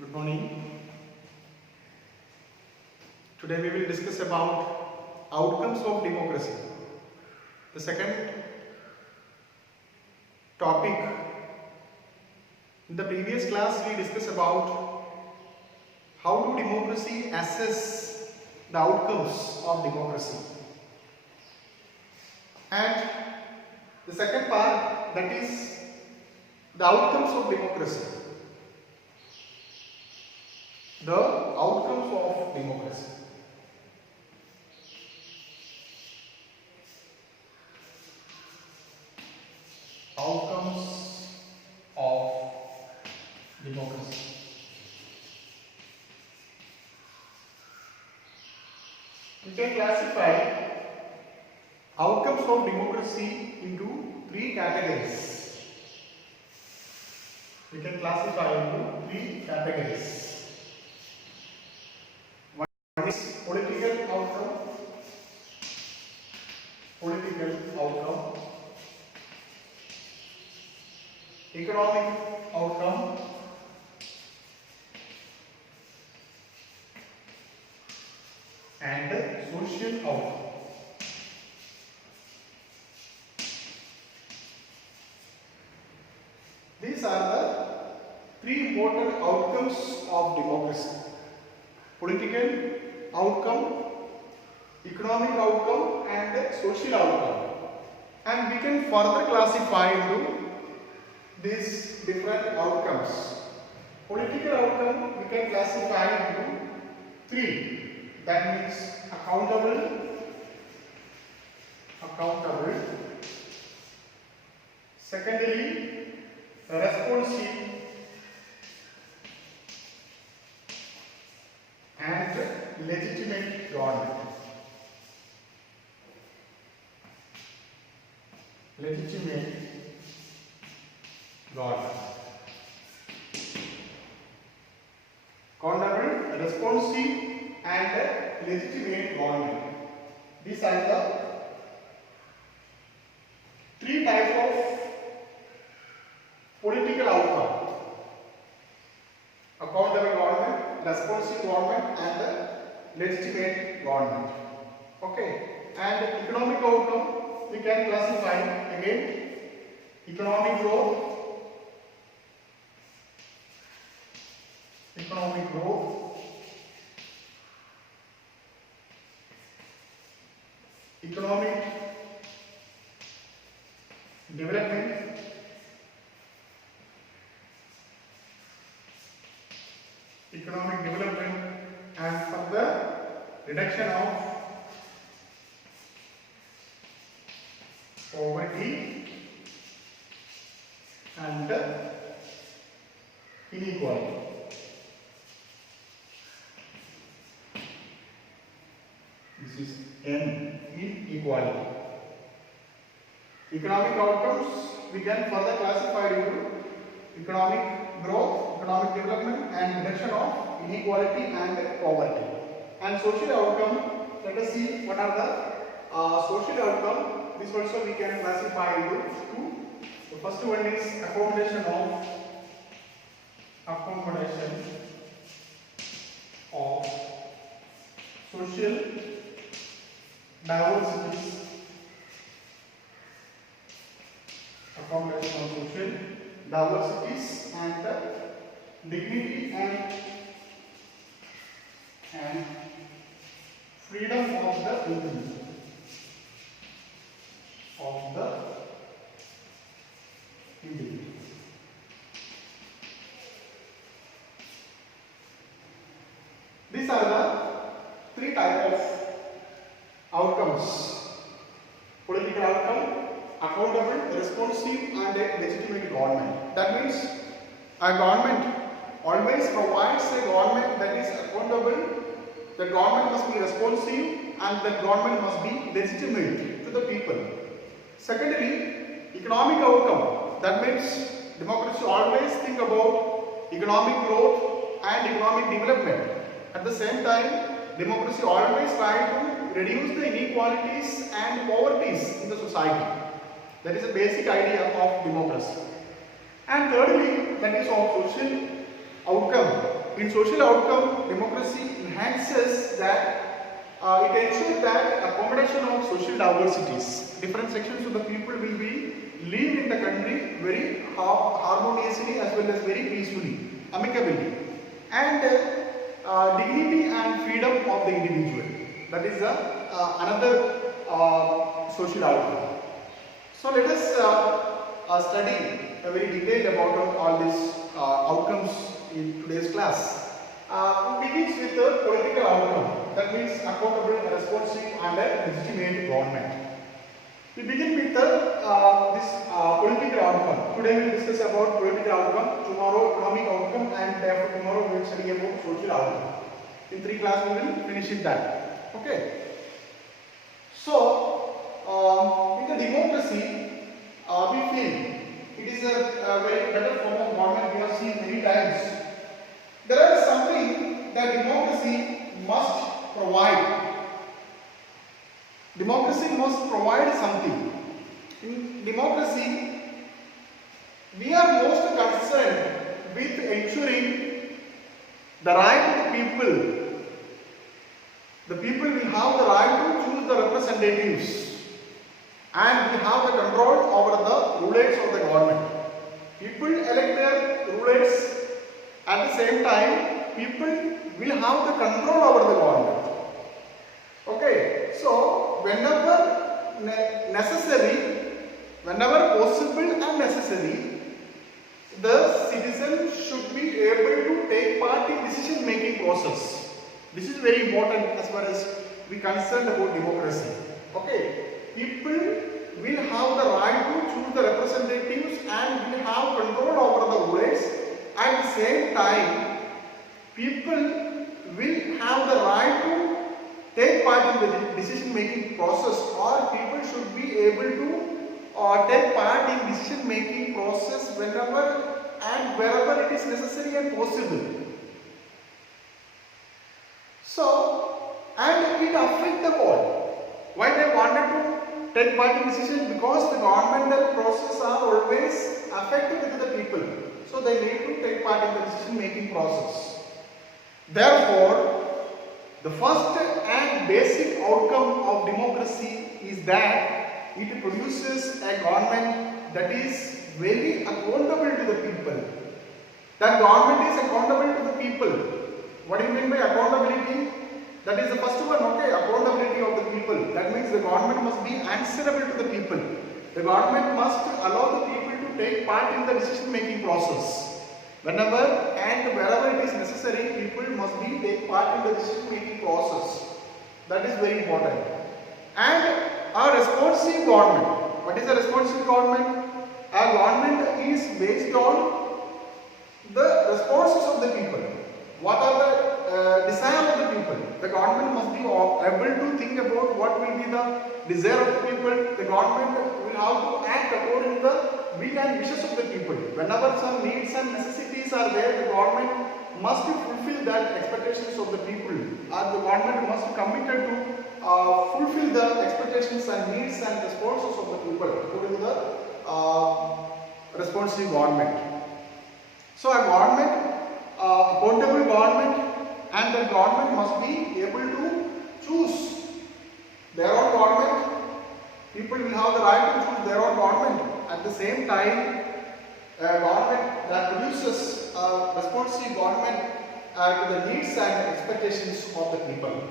Good morning. Today we will discuss about outcomes of democracy. The second topic. In the previous class we discussed about how do democracy assess the outcomes of democracy. And the second part, that is the outcomes of democracy. The outcomes of democracy. Outcomes of democracy. We can classify outcomes of democracy into three categories. We can classify into three categories. One is political outcome, economic outcome, and social outcome. These are the three important outcomes of democracy: political outcome, economic outcome, and social outcome. And we can further classify into these different outcomes. Political outcome we can classify into three. That means accountable, secondly responsive, and legitimate government. Accountable, responsive, and legitimate government. These are the three types of political outcome: accountable government, responsive government, and legitimate government. Okay. And economic outcome we can classify again: economic growth, economic development, and further reduction of poverty and inequality. This is N, inequality. Economic outcomes we can further classify into economic growth, economic development, and reduction of inequality and poverty. And social outcome, let us see what are the social outcome. This also we can classify into two. The first one is accommodation of social diversities, and dignity and freedom of the individual. These are the three types of outcomes: political outcome, accountable, responsive, and a legitimate government. That means a government always provides a government that is accountable, the government must be responsive, and the government must be legitimate to the people. Secondly, economic outcome. That means democracy always think about economic growth and economic development. At the same time, democracy always try to reduce the inequalities and poverties in the society. That is a basic idea of democracy. And thirdly, that is of social outcome. In social outcome, democracy enhances that it ensures that accommodation of social diversities. Different sections of the people will be live in the country very harmoniously as well as very peacefully, amicably, and dignity and freedom of the individual. That is another social outcome. So let us study very detailed about all these outcomes in today's class. It begins with the political outcome. That means accountable, responsive, and a legitimate government. We begin with this political outcome. Today we will discuss about political outcome, tomorrow economic outcome, and after tomorrow we will study about social outcome. In 3 classes we will finish it that. Okay. So, in the democracy, we feel it is a very better form of government. We have seen many times. There is something that democracy must provide. Democracy must provide something. In democracy, we are most concerned with ensuring the right of the people. The people will have the right to choose the representatives, and we have the control over the rulers of the government. People elect their rulers. At the same time, people will have the control over the government. Okay, so whenever necessary, whenever possible and necessary, the citizen should be able to take part in decision making process. This is very important as far as we concerned about democracy. Okay, people will have the right to choose the representatives and will have control over the rulers. At the same time, people will have the right to take part in the decision making process, or people should be able to take part in decision making process whenever and wherever it is necessary and possible. So, and it affects the whole. Why they wanted to take part in decision? Because the governmental processes are always affected with the people. So they need to take part in the decision making process. Therefore, the first and basic outcome of democracy is that it produces a government that is very accountable to the people. That government is accountable to the people. What do you mean by accountability? That is the first one, okay, accountability of the people. That means the government must be answerable to the people. The government must allow the people to take part in the decision making process. Whenever and wherever it is necessary, people must be take part in the decision making process. That is very important. And a responsive government. What is a responsive government? A government is based on the responses of the people. What are the desire of the people? The government must be able to think about what will be the desire of the people. The government will have to act according to the will and wishes of the people. Whenever some needs and necessities are there, the government must fulfill that expectations of the people. The government must be committed to fulfill the expectations and needs and responses of the people according to the responsive government. So a government, accountable government, and the government must be able to choose their own government. People will have the right to choose their own government. At the same time, a government that produces a responsive government to the needs and expectations of the people.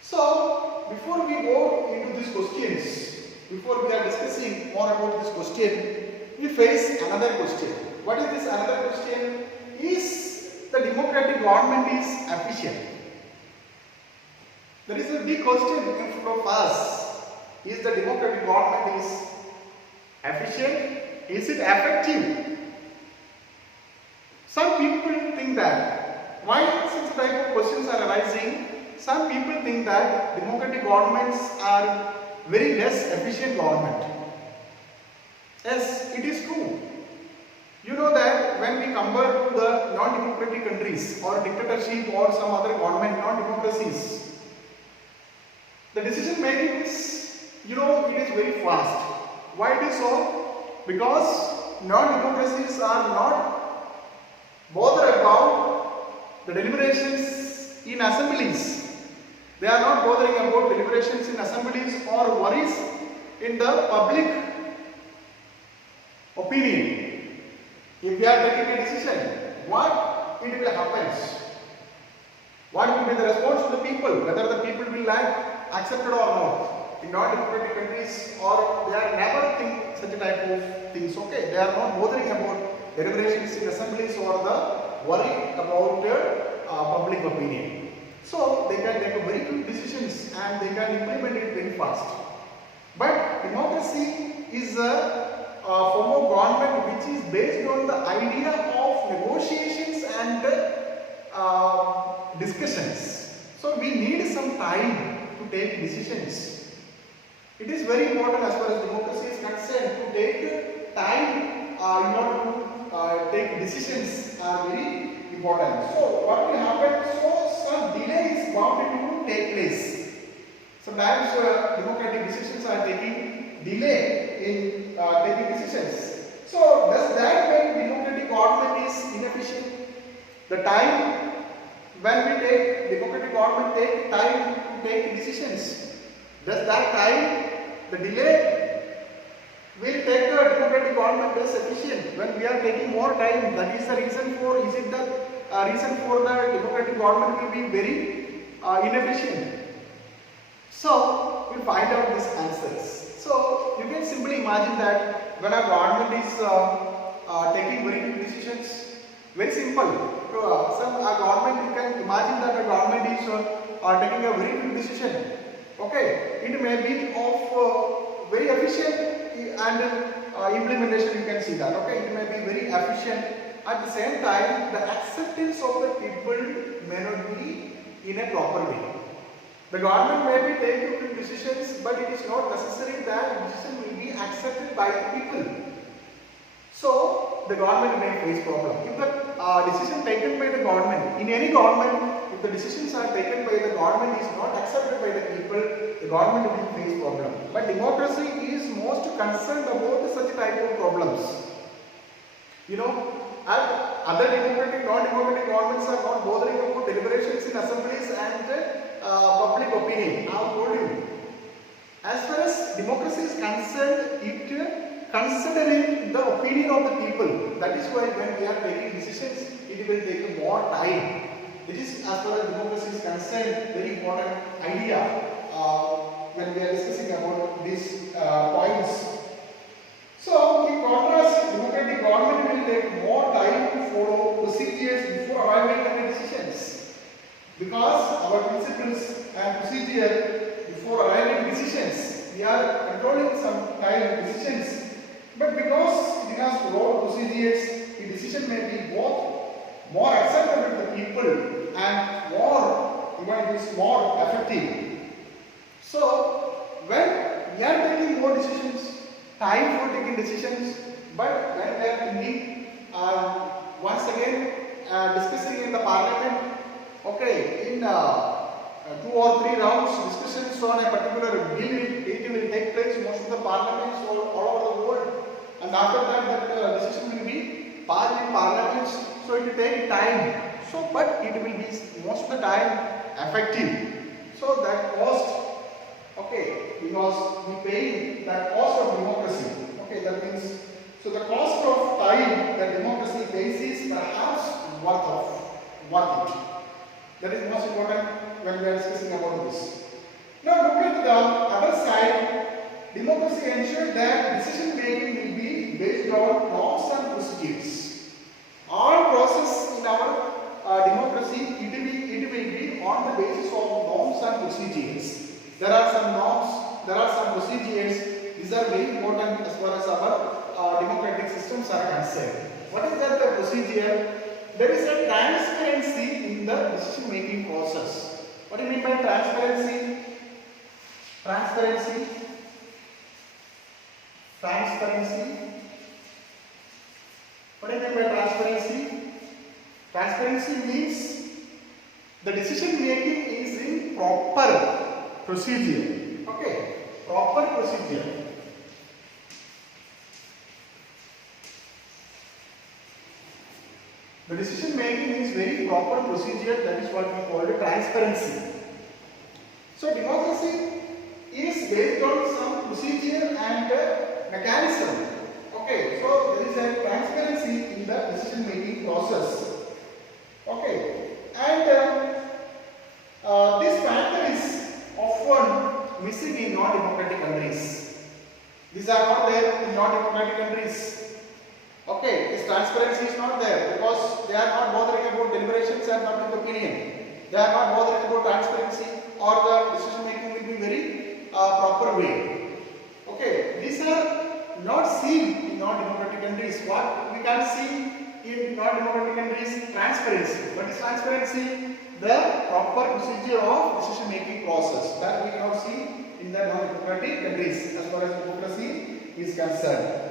So, before we go into these questions, before we are discussing more about this question, we face another question. What is this another question? Is the democratic government is efficient? There is a big question in front of us. Is the democratic government is efficient? Is it effective? Some people think that. Why such type of questions are arising? Some people think that democratic governments are very less efficient government. Yes, it is true. You know that when we compare to the non-democratic countries or dictatorship or some other government, non-democracies, the decision making is, it is very fast. Why it is so? Because non-democracies are not bothered about the deliberations in assemblies. They are not bothering about deliberations in assemblies or worries in the public opinion. If we are taking a decision, what it will happen? What will be the response to the people? Whether the people will accept it or not. In non-democratic countries, or they are never think such a type of things. Okay, they are not bothering about deliberations in assemblies or the worry about public opinion. So they can take a very quick decisions and they can implement it very fast. But democracy is a form of government which is based on the idea of negotiations and discussions. So we need some time to take decisions. It is very important as far as democracy is concerned to take time in order to take decisions are very important. So what will happen? So some delay is bound to take place. Sometimes democratic decisions are taking delay in taking decisions. So does that mean democratic government is inefficient? The time when we take democratic government take time to take decisions, does that time, the delay will take the democratic government as efficient when we are taking more time? That is the reason for, is it the reason for the democratic government will be very inefficient? So we'll find out these answers. So you can simply imagine that when a government is taking very quick decisions, very simple. A government, you can imagine that a government is taking a very quick decision. Okay, it may be of very efficient and implementation. You can see that. Okay, it may be very efficient. At the same time, the acceptance of the people may not be in a proper way. The government may be taking quick decisions, but it is not necessary that the decision will be accepted by the people. So the government may face problem. If the decision taken by the government, in any government, if the decisions are taken by the government is not accepted by the people, the government will face problem. But democracy is most concerned about such type of problems. You know, and other democratic, non-democratic governments are not bothering about deliberations in assemblies and public opinion. I have told you. As far as democracy is concerned, it considering the opinion of the people. That is why when we are taking decisions, it will take more time. It is, as far as democracy is concerned, very important idea when we are discussing about these points. So, in contrast, democratic government will take more time to follow procedures before arriving at the decisions. Because our principles and procedure before arriving at decisions, we are controlling some time decisions. But because it has followed procedures, the decision may be both more acceptable to the people and even it is more effective. So, when we are taking more decisions, time for taking decisions, but when we are thinking, once again discussing in the parliament, okay, in 2 or 3 rounds discussions on a particular bill, it will take place most of the parliaments all over the world. And after that decision will be passed in parliaments, so it will take time. So, but it will be most of the time effective. So that cost, okay, because we pay that cost of democracy. Okay, that means, so the cost of time that democracy pays is perhaps worth it. That is most important when we are discussing about this. Now look at the other side. Democracy ensures that decision making will be based on norms and procedures. All process in our democracy, it will be on the basis of norms and procedures. There are some norms, there are some procedures. These are very important as far as our democratic systems are concerned. What is that the procedure? There is a transparency in the decision making process. What do you mean by transparency? Transparency. What do you mean by transparency? Transparency means the decision making is in proper procedure. Okay, proper procedure. The decision making is very proper procedure, that is what we call the transparency. So democracy is based on some procedure and mechanism. Okay, so there is a transparency in the decision making process. Okay, and this factor is often missing in non-democratic countries. These are not there in non-democratic countries. Okay, this transparency is not there because they are not bothering about deliberations and public opinion. They are not bothering about transparency, or the decision making will be very proper way. Okay, these are not seen in non-democratic countries. What we can see in non-democratic countries, transparency. What is transparency? The proper procedure of decision making process that we cannot see in the non-democratic countries as far as democracy is concerned.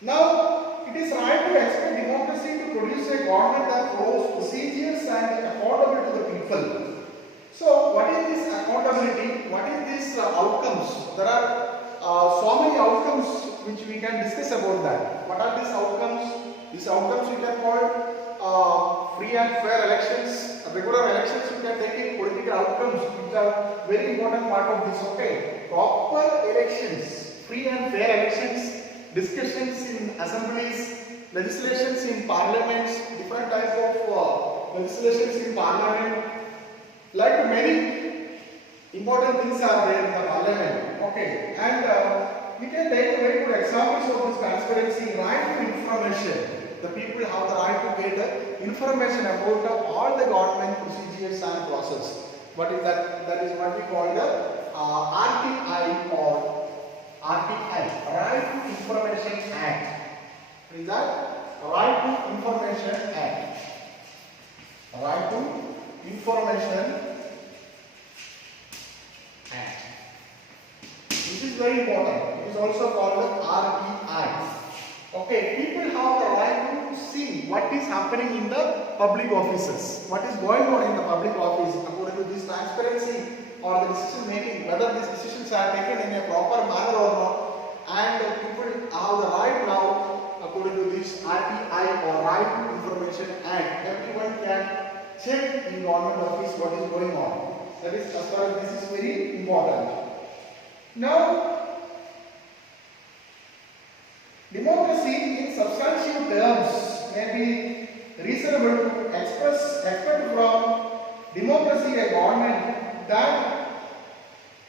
Now, it is right to expect democracy to produce a government that follows procedures and accountable to the people. So, what is this accountability? What is this outcomes? There are so many outcomes which we can discuss about that. What are these outcomes? These outcomes we can call free and fair elections, regular elections we can take in, political outcomes which are very important part of this. Okay, proper elections, free and fair elections, discussions in assemblies, legislations in parliaments, different types of legislations in parliament, like many important things are there in the parliament. Okay, and we can take very good examples of this transparency. Right to information. The people have the right to get information about all the government procedures and process. What is that? That is what we call the RTI or RTI, Right to Information Act. What is that? Right to Information Act. Right to Information Act. This is very important. It is also called the RTI. Okay, people have the right to see what is happening in the public offices, what is going on in the public office according to this transparency or the decision making, whether these decisions are taken in a proper manner or not, and people have the right now according to this RTI or Right to Information Act. Everyone can check in government office what is going on. That is, as far as this is very important. Now, democracy in substantive terms may be reasonable to expect from democracy a government that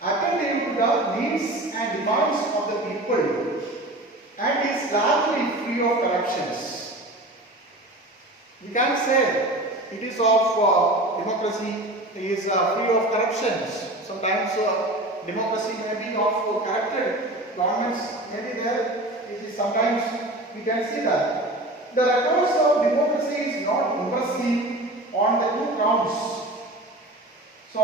attends to the needs and demands of the people and is largely free of corruptions. We can say it is of democracy is free of corruptions. Sometimes democracy may be of corrupted governments may be there. It is sometimes we can see that the records of democracy is not impressive on the two counts. So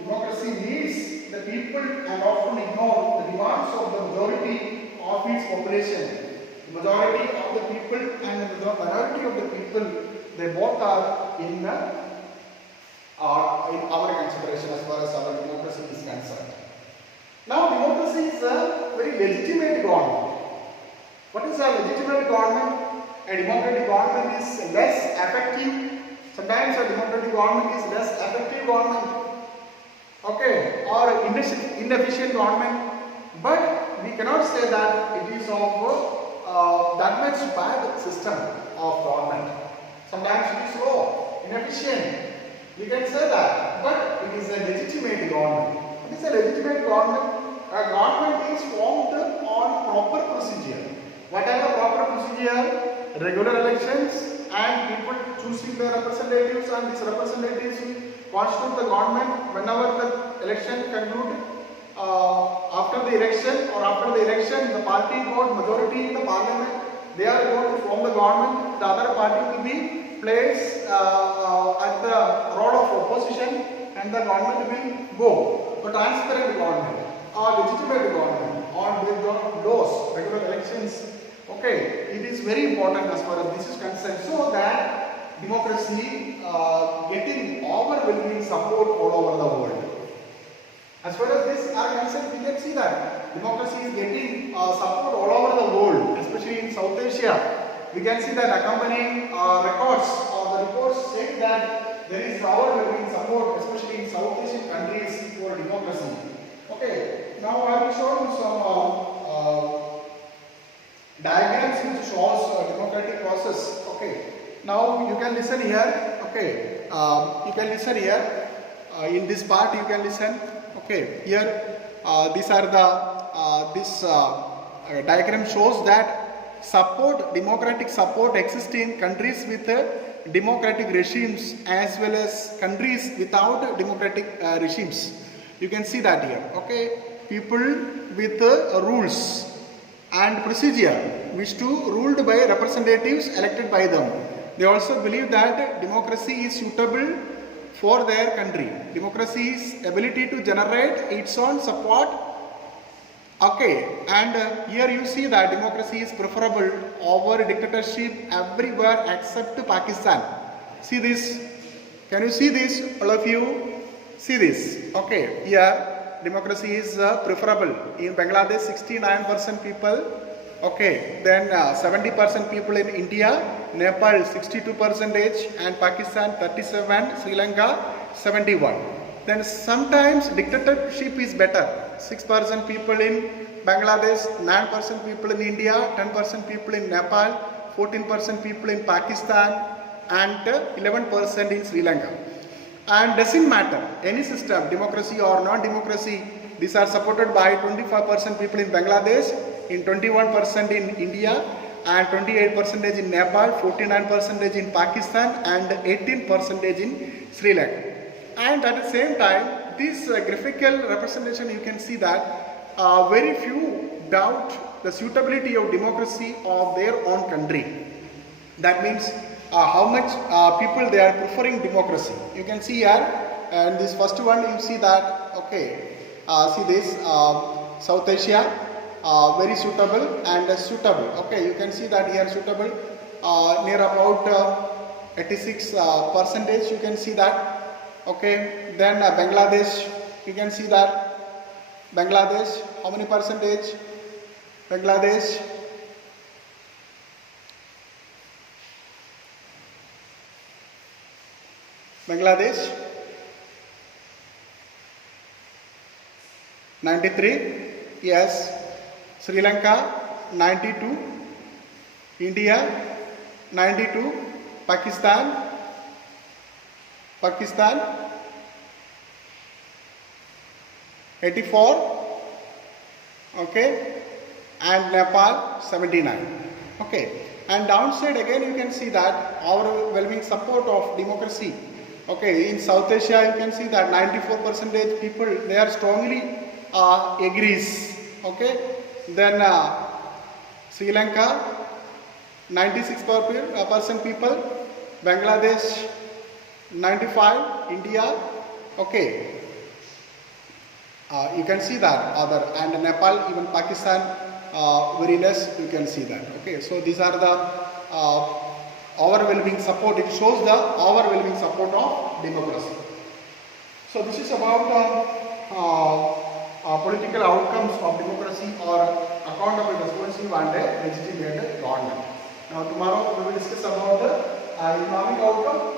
democracy needs the people and often ignore the demands of the majority of its population. The majority of the people and the minority of the people, they both are in our consideration as far as our democracy is concerned. Now, democracy is a very legitimate government. What is a legitimate government? A democratic government is less effective. Sometimes a democratic government is less effective government. Okay, or inefficient government. But we cannot say that it is of that much bad system of government. Sometimes it is low, inefficient. We can say that, but it is a legitimate government. It is a legitimate government. A government is formed on proper procedure. Whatever proper procedure, regular elections and people choosing their representatives, and these representatives will constitute the government whenever the election concludes. After the election or after the election, the party got majority in the parliament. They are going to form the government. The other party will be placed at the role of opposition, and the government will go. A transparent government or legitimate government or based on laws, regular elections. Okay, it is very important as far as this is concerned, so that democracy getting overwhelming support all over the world. As far as this are concerned, we can see that democracy is getting support all over the world, especially in South Asia. we can see that accompanying records or the reports say that there is overwhelming support, especially in South Asian countries, for democracy. Okay, now I will show you some diagrams which shows democratic process. Okay, now you can listen here. Okay, you can listen here. In this part, you can listen. Okay, here these are the this diagram shows that democratic support exists in countries with democratic regimes as well as countries without democratic regimes. You can see that here. Okay, people with rules and procedure wish to ruled by representatives elected by them. They also believe that democracy is suitable for their country. Democracy is ability to generate its own support. Okay, and here you see that democracy is preferable over dictatorship everywhere except Pakistan. See this? Can you see this? All of you see this? Okay, here democracy is preferable. In Bangladesh, 69% people. Okay, then 70% people in India, Nepal 62%, and Pakistan 37, Sri Lanka 71. Then sometimes dictatorship is better. 6% people in Bangladesh, 9% people in India, 10% people in Nepal, 14% people in Pakistan, and 11% in Sri Lanka. And doesn't matter any system, democracy or non-democracy, these are supported by 25% people in Bangladesh, in 21% in India, and 28% in Nepal, 49% in Pakistan, and 18% in Sri Lanka. And at the same time, this graphical representation, you can see that very few doubt the suitability of democracy of their own country. That means how much people they are preferring democracy. You can see here, and this first one you see that, okay, see this, South Asia, very suitable and suitable. Okay, you can see that here suitable near about 86%, you can see that. Okay, then Bangladesh, you can see that. Bangladesh, how many percentage? Bangladesh, Bangladesh 93, yes. Sri Lanka 92, India 92, Pakistan 84, okay, and Nepal 79. Okay, and downside again you can see that overwhelming support of democracy. Okay, in South Asia you can see that 94% people they are strongly agrees. Okay, then Sri Lanka 96% people, Bangladesh 95, India, okay, you can see that other, and Nepal, even Pakistan very less, you can see that. Okay, so these are the overwhelming support. It shows the overwhelming support of democracy. So this is about political outcomes of democracy or accountable, responsive and legitimate government. Now tomorrow we will discuss about the economic outcome